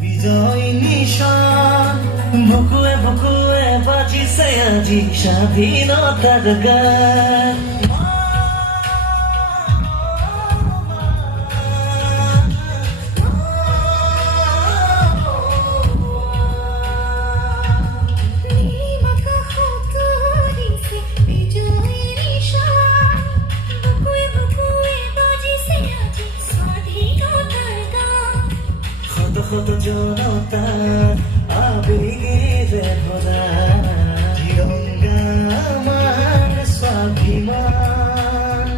বিজয় নিশান বুকুয়ে বুকুয়ে বাজিছে আজি স্বাধীনতার গান। কত জনতার আবেগে ভরা তিরঙ্গা আমার স্বাভিমান।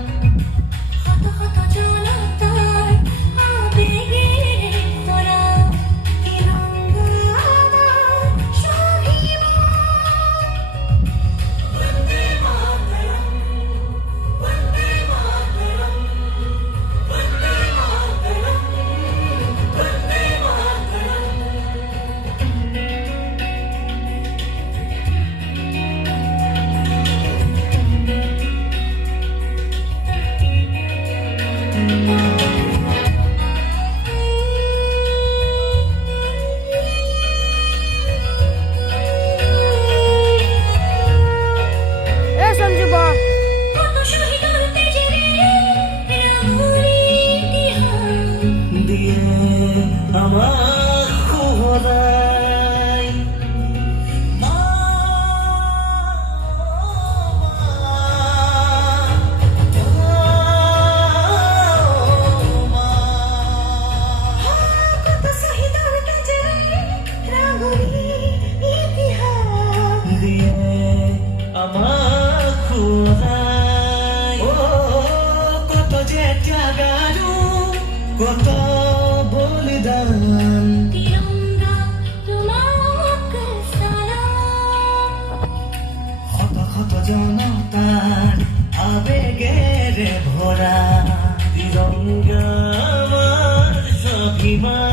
কত জনতার আবেগে ভরা তিরঙ্গা আমার স্বাভিমান। বন্দে মাতরম বন্দে মাতরম বন্দে মাতরম বন্দে আমার খোদাই মা কত শহীদের তেজে রাঙুনি ইতিহাস দিয়ে আমার খোদাই। ও কত যে ত্যাগারু কত বলিদান। তিরঙ্গা তোমাকে সালাম। কত কত জনতার আবেগের ভরা তিরঙ্গা আমার স্বাভিমান।